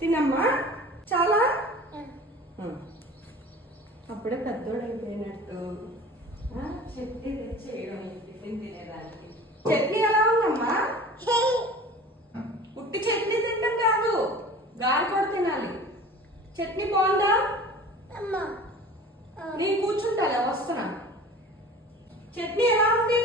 తినమ్మా చాలా అప్పుడే పెద్దోడు అయిపోయినట్టు చట్నీ తెచ్చేయడం టిఫిన్ తినేదానికి. చట్నీ ఎలా ఉందమ్మా? ఉట్టి చట్నీ తింటాం కాదు, గాలి కూడా తినాలి. చట్నీ బాగుందా? నేను కూర్చుంటా వస్తున్నా. చట్నీ ఎలా ఉంది?